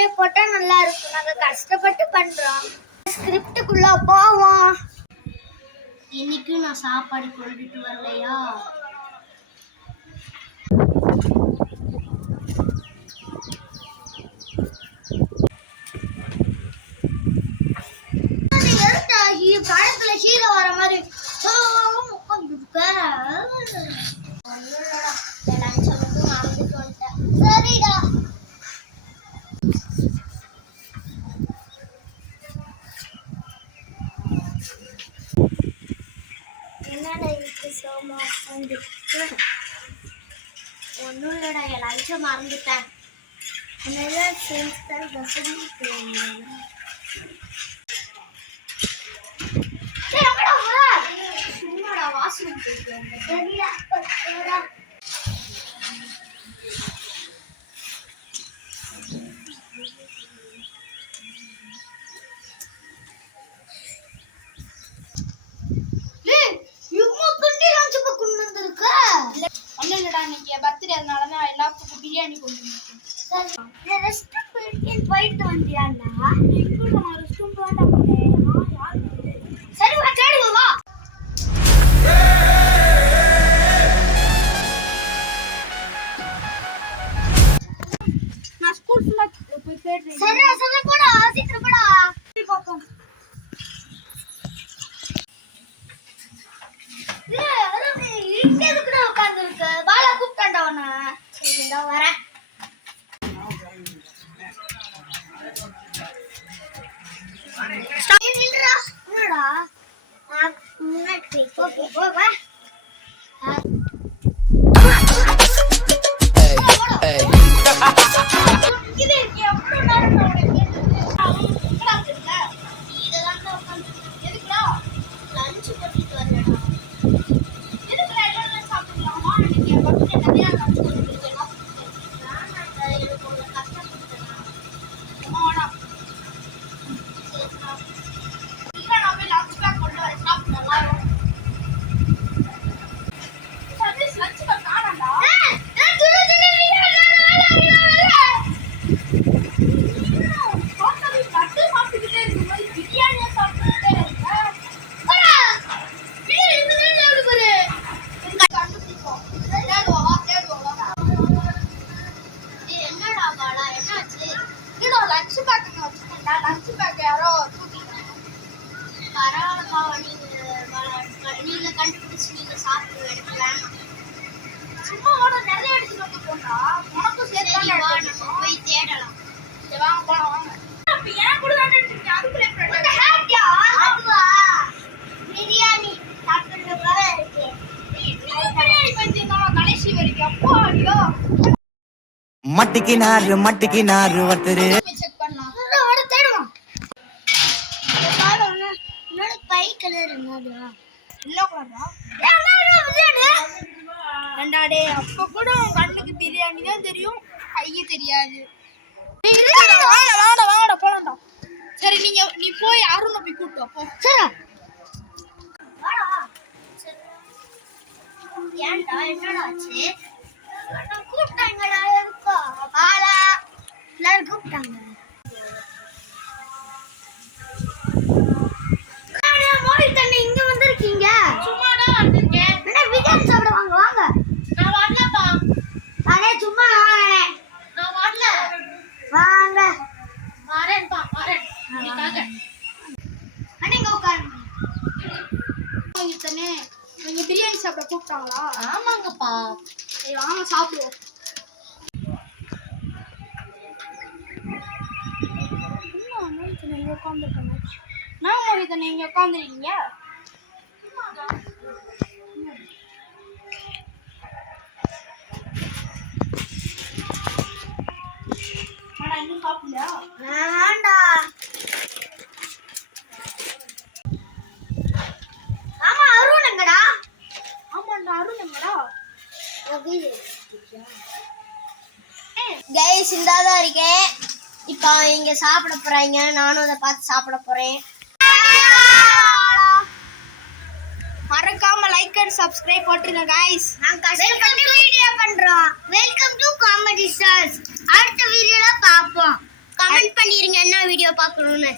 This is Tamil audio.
முன்னாடியே போட்டா நல்லா இருக்கும். நாங்க கஷ்டப்பட்டு பண்றோம். ஸ்கிரிப்டுக்குள்ள போவோம். இன்னைக்கு நான் சாப்பாடு கொண்டுட்டு வரலையா? படத்துல ஹீரோ வர மாதிரி சரிடா. என்னடா இருக்கு சோமா ஒன்னும் இல்லடா, என் லஞ்ச மறந்துட்டேன். வாசனம் பர்த்டே அதனாலதான் எல்லாத்துக்கும் பிரியாணி கொண்டு போயிட்டு வந்தியாண்டா? சரி வா தேடுவோம் வா. நான் ஸ்கூல் ஃபுல்லா போய் தேடுறேன். சரி சரி போடா, சீக்கிரம் போடா. பாப்போம். இங்க எதுக்குடா உட்கார்ந்துருக்க? பாலா கூப்பிட்டான்டா உன்னை. சரிடா வரேன். என்னடா முன்னாடி ஓகே போவா. இது எவ்வளவு நேரம் உனக்கு இதெல்லாம் தான் உட்காந்து எதுக்குடா லஞ்ச் பண்ணிட்டு வரேடா. எதுக்குடா எல்லாம் சாப்பிடலாமா? இன்னைக்கு என் பக்கத்துல நிறைய லஞ்ச் பண்ணிட்டு எனக்கு ஒரு கஷ்டம் கொடுத்தேன். ஆமாடா நீங்க கண்டுபிடிச்சு நீங்க சாப்பிட்டு எடுக்கலாம். சும்மா நிறைய எடுத்துட்டு வந்து போட்டா உனக்கும் சேர்த்து போய் தேடலாம். வாங்க போலாம் வாங்க. ஏன் கூட பிரியாணி சாப்பிடுறதுக்காக இருக்கு. கடைசி வரைக்கும் அப்போ அடியோ மட்டிக்கினாரு ஒருத்தரு செக் பண்ணலாம். தேடுவோம். என்னோட பை கலர் என்னதுடா? எல்லோ கலரா? ரெண்டாடே அப்ப கூட கண்ணுக்கு பிரியாணி தான் தெரியும், கையை தெரியாது. வாங்கடா போலாம்டா. சரி நீ போய் அருண் போய் கூட்டு போ. சரி ஏன்டா என்னடா ஆச்சு? கூப்பிட்டாங்கடா. இருக்கா பாலா எல்லாரும் கூப்பிட்டாங்க. இங்க வந்திருக்கீங்க? சும்மாதான் வந்திருக்கேன். என்ன பிரியாணி சாப்பிட வாங்க வாங்க. நான் வரலப்பா. நானே சும்மா வரேன். நான் வரல. வாங்க. வரேன்ப்பா வரேன். நீங்க அண்ணங்க உட்காருங்க. இத்தனை நீங்க பிரியாணி சாப்பிட கூப்பிட்டாங்களா? ஆமாங்கப்பா. சரி வாங்க சாப்பிடுவோம். நான் மோகிதா நீங்க உட்காந்துருக்கீங்க. இன்னும் சாப்பிடலையா? வேண்டா. ஆமா அருண் எங்கடா? ஆமாண்டா அருண் எங்கடா? கைஸ் இந்தாதான் இருக்கேன். இப்போ இங்க சாப்பிட போறாங்க. நானும் அதை பார்த்து சாப்பிட போறேன். மறக்காம லைக் அண்ட் சப்ஸ்கிரைப் போட்டுருங்க गाइस. நாங்க கஷ்டப்பட்டு வீடியோ பண்றோம். Welcome to comedy stars. அடுத்த வீடியோல பாப்போம். பார்க்கணும்னு